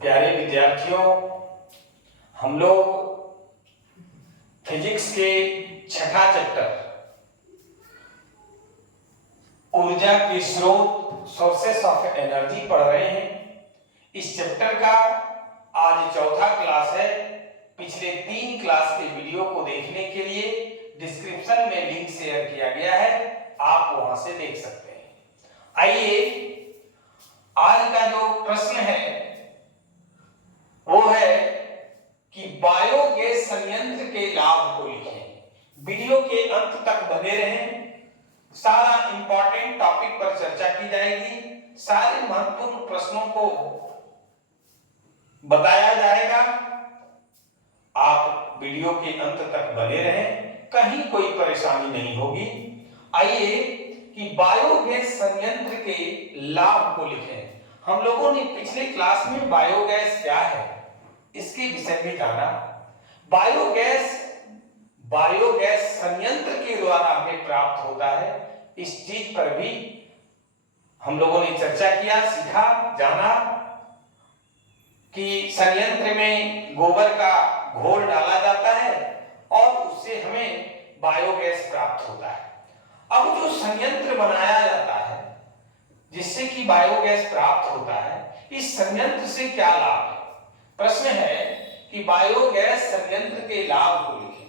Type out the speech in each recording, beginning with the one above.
प्यारे विद्यार्थियों, हम लोग फिजिक्स के छठा चैप्टर ऊर्जा के स्रोत सोर्सेस ऑफ एनर्जी पढ़ रहे हैं। इस चैप्टर का आज चौथा क्लास है। पिछले 3 क्लास के वीडियो को देखने के लिए डिस्क्रिप्शन में लिंक शेयर किया गया है, आप वहां से देख सकते हैं। आइए आज का जो प्रश्न है वो है कि बायोगैस संयंत्र के लाभ को लिखें। वीडियो के अंत तक बने रहें, सारा इंपॉर्टेंट टॉपिक पर चर्चा की जाएगी, सारे महत्वपूर्ण प्रश्नों को बताया जाएगा। आप वीडियो के अंत तक बने रहें, कहीं कोई परेशानी नहीं होगी। आइए कि बायोगैस संयंत्र के लाभ को लिखें। हम लोगों ने पिछले क्लास में बायोगैस क्या है इसके विषय में जाना। बायोगैस संयंत्र के द्वारा हमें प्राप्त होता है, इस चीज पर भी हम लोगों ने चर्चा किया, सीखा, जाना कि संयंत्र में गोबर का घोल डाला जाता है और उससे हमें बायोगैस प्राप्त होता है। अब जो संयंत्र बनाया जाता है जिससे कि बायोगैस प्राप्त होता है, इस संयंत्र से क्या लाभ है? प्रश्न है कि बायोगैस संयंत्र के लाभ को लिखें।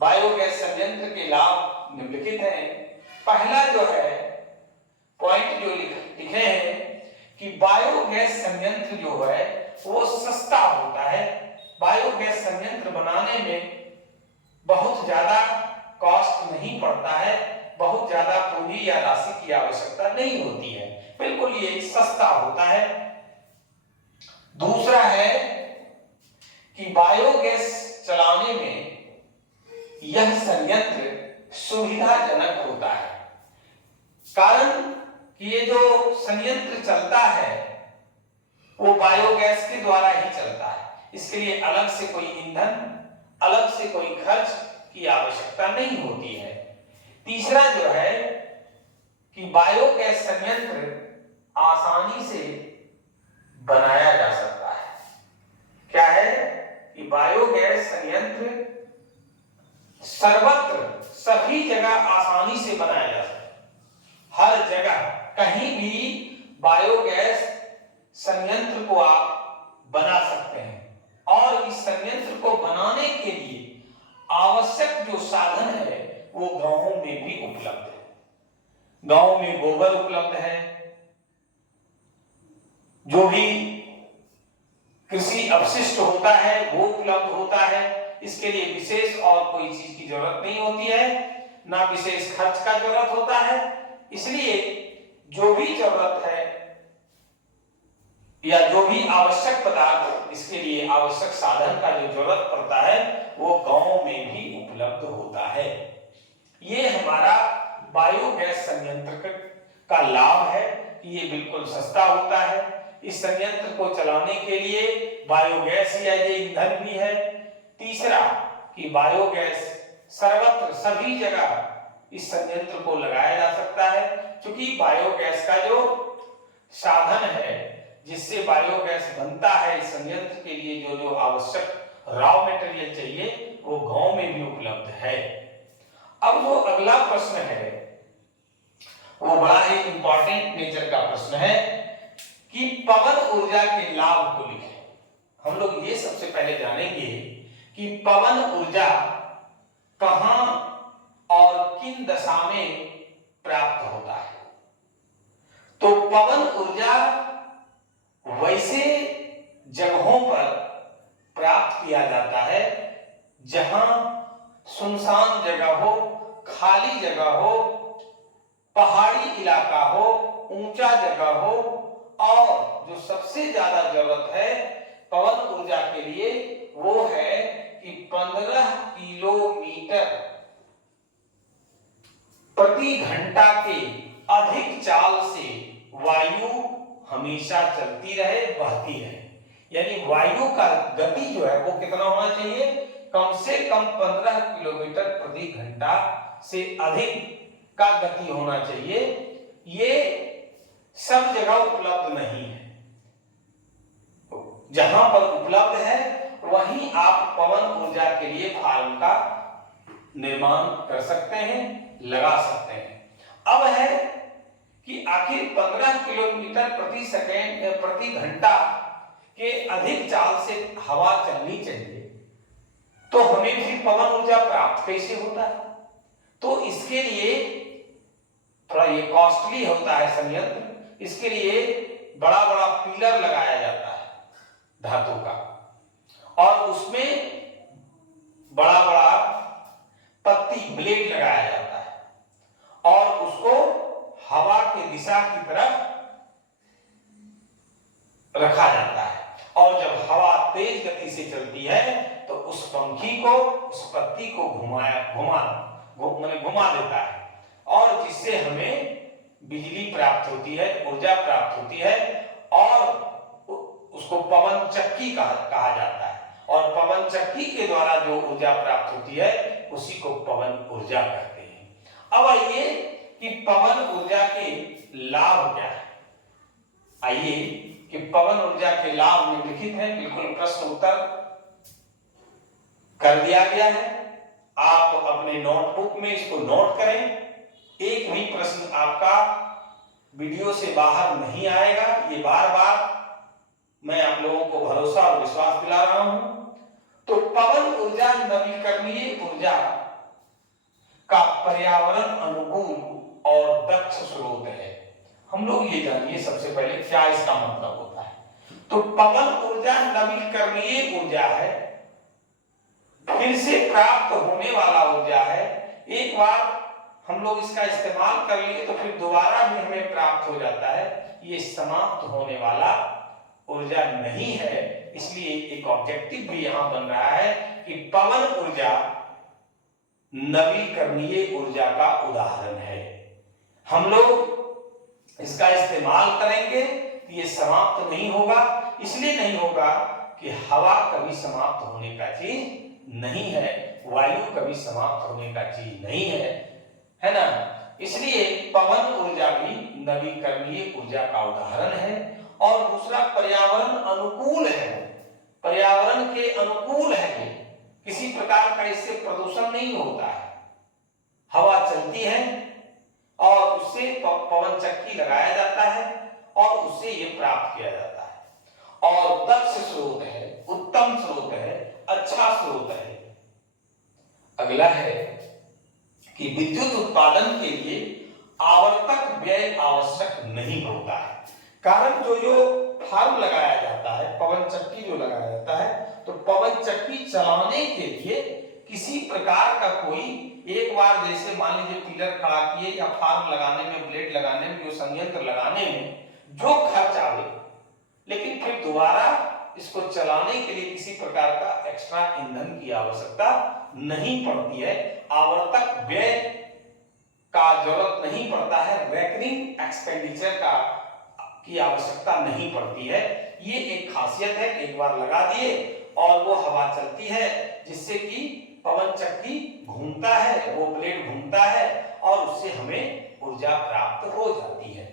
बायोगैस संयंत्र के लाभ निम्नलिखित हैं। पहला जो है पॉइंट जो लिखे हैं कि बायोगैस संयंत्र जो है वो सस्ता होता है। बायोगैस संयंत्र बनाने में बहुत ज्यादा कॉस्ट नहीं पड़ता है, बहुत ज्यादा पूंजी या राशि की आवश्यकता नहीं होती है, बिल्कुल ये सस्ता होता है। दूसरा है कि बायोगैस चलाने में यह संयंत्र सुविधाजनक होता है। कारण कि ये जो संयंत्र चलता है वो बायोगैस के द्वारा ही चलता है, इसके लिए अलग से कोई ईंधन, अलग से कोई खर्च की आवश्यकता नहीं होती है। तीसरा जो है कि बायोगैस संयंत्र आसानी से बनाया जा सकता है। क्या है कि बायोगैस संयंत्र सर्वत्र सभी जगह आसानी से बनाया जा सकता है। हर जगह कहीं भी बायोगैस संयंत्र को आप बना सकते हैं और इस संयंत्र को बनाने के लिए आवश्यक जो साधन है वो गांवों में भी उपलब्ध है। गांव में गोबर उपलब्ध है, जो भी कृषि अपशिष्ट होता है वो उपलब्ध होता है। इसके लिए विशेष और कोई चीज की जरूरत नहीं होती है, ना विशेष खर्च का जरूरत होता है। इसलिए जो भी जरूरत है या जो भी आवश्यक पदार्थ, इसके लिए आवश्यक साधन का जो जरूरत पड़ता है वो गांव में भी उपलब्ध होता है। ये हमारा बायोगैस संयंत्र का लाभ है कि ये बिल्कुल सस्ता होता है। इस संयंत्र को चलाने के लिए बायोगैस या ये ईंधन भी है। तीसरा कि बायोगैस सर्वत्र सभी जगह इस संयंत्र को लगाया जा सकता है, क्योंकि बायोगैस का जो साधन है जिससे बायोगैस बनता है, इस संयंत्र के लिए जो जो आवश्यक रॉ मटेरियल चाहिए वो गांव में भी उपलब्ध है। अब जो अगला प्रश्न है वो बड़ा ही इंपॉर्टेंट नेचर का प्रश्न है कि पवन ऊर्जा के लाभ को लिखें। हम लोग ये सबसे पहले जानेंगे कि पवन ऊर्जा कहां और किन दशा में प्राप्त होता है। तो पवन ऊर्जा वैसे जगहों पर प्राप्त किया जाता है जहां सुनसान जगह हो, खाली जगह हो, पहाड़ी इलाका हो, ऊंचा जगह हो, और जो सबसे ज्यादा जरूरत है पवन ऊर्जा के लिए वो है कि 15 किलोमीटर प्रति घंटा के अधिक चाल से वायु हमेशा चलती रहे, बहती रहे। यानी वायु का गति जो है वो कितना होना चाहिए? कम से कम 15 किलोमीटर प्रति घंटा से अधिक का गति होना चाहिए। ये सब जगह उपलब्ध नहीं है। जहां पर उपलब्ध है वहीं आप पवन ऊर्जा के लिए फार्म का निर्माण कर सकते हैं, लगा सकते हैं। अब है कि आखिर 15 किलोमीटर प्रति सेकेंड प्रति घंटा के अधिक चाल से हवा चलनी चाहिए, तो हमें फिर पवन ऊर्जा प्राप्त कैसे होता है? तो इसके लिए थोड़ा ये कॉस्टली होता है संयंत्र। इसके लिए बड़ा बड़ा पिलर लगाया जाता है धातु का, और उसमें बड़ा बड़ा पत्ती ब्लेड लगाया जाता है और उसको हवा की दिशा की तरफ रखा जाता है। और जब हवा तेज गति से चलती है तो उस पंखी को, उस पत्ती को घुमा देता है, और जिससे हमें बिजली प्राप्त होती है, ऊर्जा प्राप्त होती है, और उसको पवन चक्की कहा जाता है। और पवन चक्की के द्वारा जो ऊर्जा प्राप्त होती है उसी को पवन ऊर्जा कहते हैं। अब आइए कि पवन ऊर्जा के लाभ क्या है। आइए कि पवन ऊर्जा के लाभ निम्नलिखित हैं, बिल्कुल प्रश्न उत्तर कर दिया गया है। आप अपने नोटबुक में इसको नोट करें। एक भी प्रश्न आपका वीडियो से बाहर नहीं आएगा, ये बार बार मैं आप लोगों को भरोसा और विश्वास दिला रहा हूं। तो पवन ऊर्जा नवीकरणीय ऊर्जा का पर्यावरण अनुकूल और दक्ष स्रोत है। हम लोग ये जानिए सबसे पहले क्या इसका मतलब होता है। तो पवन ऊर्जा नवीकरणीय ऊर्जा है, फिर से प्राप्त होने वाला ऊर्जा है। एक बार हम लोग इसका इस्तेमाल कर लिए तो फिर दोबारा भी हमें प्राप्त हो जाता है। ये समाप्त होने वाला ऊर्जा नहीं है। इसलिए एक ऑब्जेक्टिव भी यहां बन रहा है कि पवन ऊर्जा नवीकरणीय ऊर्जा का उदाहरण है। हम लोग इसका इस्तेमाल करेंगे तो ये समाप्त नहीं होगा। इसलिए नहीं होगा कि हवा कभी समाप्त होने का चीज नहीं है, वायु कभी समाप्त होने का चीज नहीं है ना। इसलिए पवन ऊर्जा भी नवीकरणीय ऊर्जा का उदाहरण है। और दूसरा, पर्यावरण अनुकूल है, पर्यावरण के अनुकूल है। ये किसी प्रकार का इससे प्रदूषण नहीं होता है। हवा चलती है और उससे पवन चक्की लगाया जाता है और उससे ये प्राप्त किया जाता है। और दक्ष स्रोत है, उत्तम स्रोत है, अच्छा स्रोत है। अगला है कि विद्युत उत्पादन के लिए आवर्तक व्यय आवश्यक नहीं होता है। कारण जो फार्म लगाया जाता है, पवन चक्की जो लगाया जाता है, तो पवन चक्की चलाने के लिए किसी प्रकार का कोई एक बार जैसे मान लीजिए पिलर खड़ा किए या फार्म लगाने में, ब्लेड लगाने में, जो संयंत्र लगाने में जो खर्च आवे, लेकिन फिर दोबारा इसको चलाने के लिए किसी प्रकार का एक्स्ट्रा ईंधन की आवश्यकता नहीं पड़ती है। आवर्तक व्यय का जरूरत नहीं पड़ता है, रेकरिंग एक्सपेंडिचर का की आवश्यकता नहीं पड़ती है। ये एक खासियत है। एक बार लगा दिए और वो हवा चलती है, जिससे कि पवन चक्की घूमता है, वो ब्लेड घूमता है और उससे हमें ऊर्जा प्राप्त हो जाती है।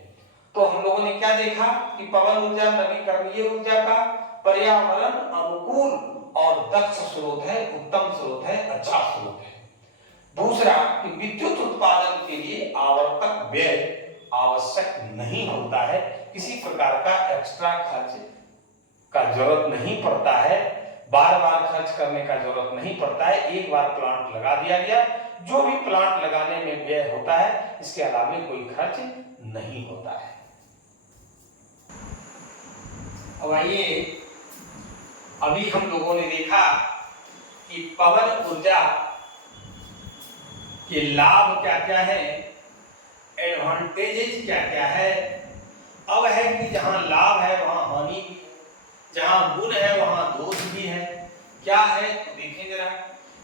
तो हम लोगों ने क्या देखा कि पवन ऊर्जा नवीकरणीय ऊर्जा का पर्यावरण अनुकूल और दक्ष स्रोत है, उत्तम स्रोत है, अच्छा स्रोत है। दूसरा कि विद्युत उत्पादन के लिए आवर्तक व्यय आवश्यक नहीं होता है, किसी प्रकार का एक्स्ट्रा खर्च का जरूरत नहीं पड़ता है, बार बार खर्च करने का जरूरत नहीं पड़ता है। एक बार प्लांट लगा दिया गया, जो भी प्लांट लगाने में व्यय होता है इसके अलावा कोई खर्च नहीं होता है। अब आइए, अभी हम लोगों ने देखा कि पवन ऊर्जा के लाभ क्या क्या है, एडवांटेजेस क्या क्या है। अब है कि जहां लाभ है वहां हानि भी, जहां गुण है वहां दोष भी है। क्या है तो देखें जरा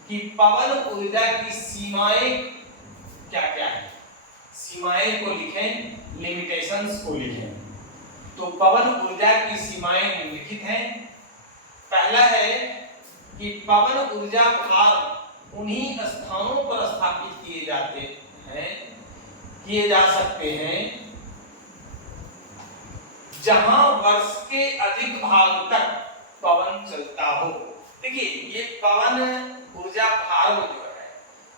कि पवन ऊर्जा की सीमाएं क्या क्या है। सीमाएं को लिखें, लिमिटेशंस को लिखें। तो पवन ऊर्जा की सीमाएं निम्नलिखित हैं। पहला है कि पवन ऊर्जा फार्म उन्हीं स्थानों पर स्थापित किए जाते हैं, किए जा सकते हैं जहां वर्ष के अधिक भाग तक पवन चलता हो। देखिए ये पवन ऊर्जा फार्म जो है,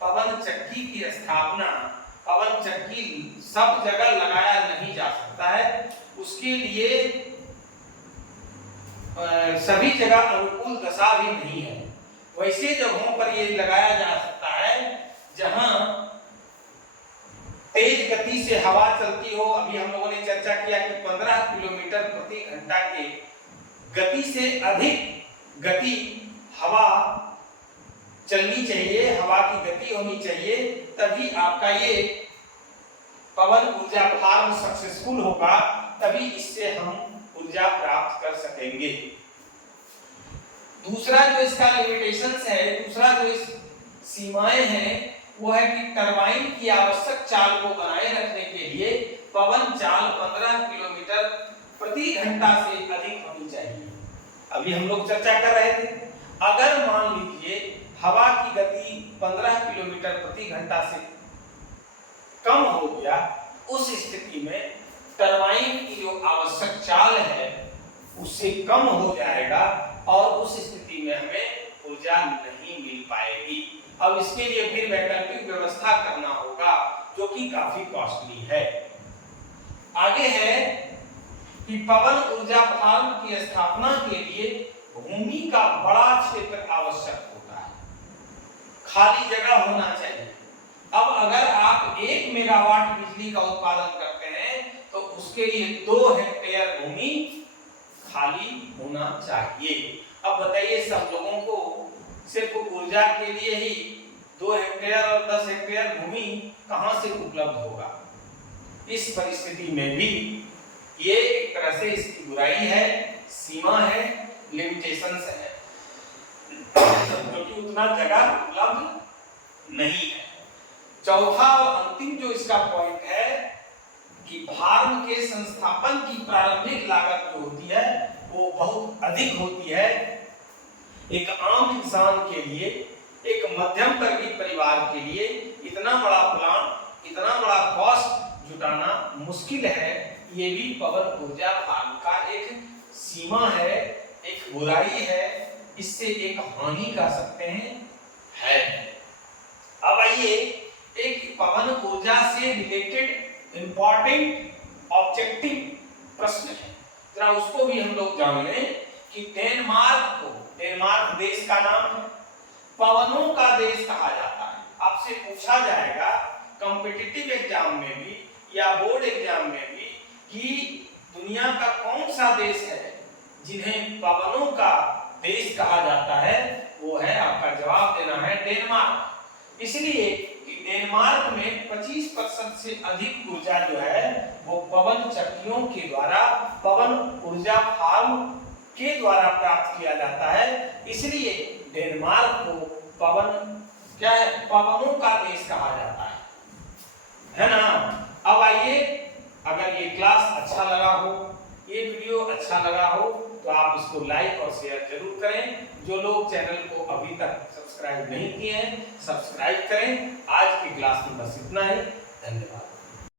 पवन चक्की की स्थापना, पवन चक्की सब जगह लगाया नहीं जा सकता है, उसके लिए सभी जगह अनुकूल दशा भी नहीं है। वैसे जगहों पर ये लगाया जा सकता है जहां तेज गति से हवा चलती हो। अभी हम लोगों ने चर्चा किया कि 15 किलोमीटर प्रति घंटा के गति से अधिक गति हवा चलनी चाहिए, हवा की गति होनी चाहिए, तभी आपका ये पवन ऊर्जा फार्म सक्सेसफुल होगा, तभी इससे हम ऊर्जा प्राप्त कर सकेंगे। दूसरा जो इसका लिमिटेशंस है, दूसरा जो इस सीमाएं हैं वो है कि टरबाइन की आवश्यक चाल को बनाए रखने के लिए पवन चाल 15 किलोमीटर प्रति घंटा से अधिक होनी चाहिए। अभी हम लोग चर्चा कर रहे थे, अगर मान लीजिए हवा की गति 15 किलोमीटर प्रति घंटा से कम हो गया, उस स्थिति में टरबाइन की जो आवश्यक चाल है उससे कम हो जाएगा और उस स्थिति में हमें ऊर्जा नहीं मिल पाएगी। अब इसके लिए फिर वैकल्पिक व्यवस्था करना होगा जो कि काफी कॉस्टली है। आगे है कि पवन ऊर्जा फार्म की स्थापना के लिए भूमि का बड़ा क्षेत्र आवश्यक होता है, खाली जगह होना चाहिए। अब अगर आप 1 मेगावाट बिजली का उत्पादन करते हैं तो उसके लिए 2 हेक्टेयर भूमि खाली होना चाहिए। अब बताइए सब लोगों को सिर्फ ऊर्जा के लिए ही 2 हेक्टेयर और 10 हेक्टेयर भूमि कहां से उपलब्ध होगा? इस परिस्थिति में भी ये एक तरह से इसकी बुराई है, सीमा है, लिमिटेशंस है, क्योंकि उतना जगह उपलब्ध नहीं है। चौथा और अंतिम जो इसका पॉइंट है कि फार्म के संस्थापन की प्रारंभिक लागत जो होती है वो बहुत अधिक होती है। एक आम इंसान के लिए, एक मध्यम वर्गीय परिवार के लिए इतना बड़ा प्लान, इतना बड़ा कॉस्ट जुटाना मुश्किल है। ये भी पवन ऊर्जा फार्म का एक सीमा है, एक बुराई है, इससे एक हानि कह सकते हैं है। अब आइए एक पवन ऊर्जा से रिलेटेड इंपॉर्टेंट ऑब्जेक्टिव प्रश्न है, जरा उसको भी हम लोग जान लें कि डेनमार्क को, डेनमार्क देश का नाम है, पवनों का देश कहा जाता है। आपसे पूछा जाएगा कॉम्पिटिटिव एग्जाम में भी या बोर्ड एग्जाम में भी कि दुनिया का कौन सा देश है जिन्हें पवनों का देश कहा जाता है, वो है, आपका जवाब देना है डेनमार्क। इसलिए कि डेनमार्क में 25% से अधिक ऊर्जा जो है वो पवन चक्कियों के द्वारा, पवन ऊर्जा फार्म के द्वारा प्राप्त किया जाता है। इसलिए डेनमार्क को पवन क्या है, पवनों का देश कहा जाता है ना। अब आइए, अगर ये क्लास अच्छा लगा हो, ये वीडियो अच्छा लगा हो तो आप इसको लाइक और शेयर जरूर करें। जो लोग चैनल को अभी तक सब्सक्राइब नहीं किए हैं, सब्सक्राइब करें। आज की क्लास में बस इतना ही, धन्यवाद।